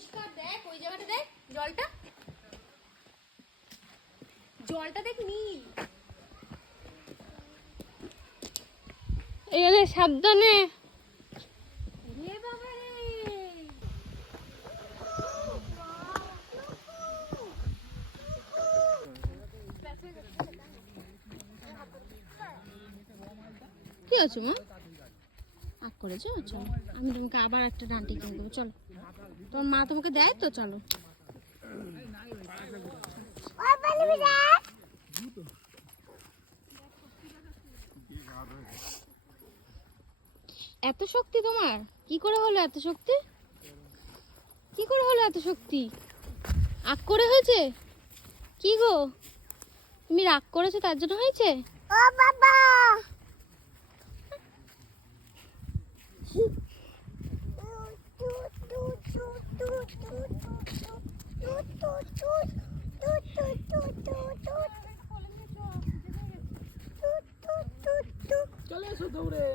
পরিষ্কার দেখ, ওই জায়গাটা দেখ, জলটা জলটা দেখ নীল। এখানে সাবধানে। রে বাবা রে, কি আছে মা? আগ করেছো? চলো আমি তোমাকে আবার একটা ডান্টি কিনে দেবো, চলো। তোমার মা তোমাকে দেয় তো, চলো। এত শক্তি তোমার? কি করে হলো এত শক্তি? কি করে হলো এত শক্তি? আগ করে হয়েছে? কি গো, তুমি রাগ করেছো তার জন্য হয়েছে? ও বাবা, চলে এসো দৌড়ে।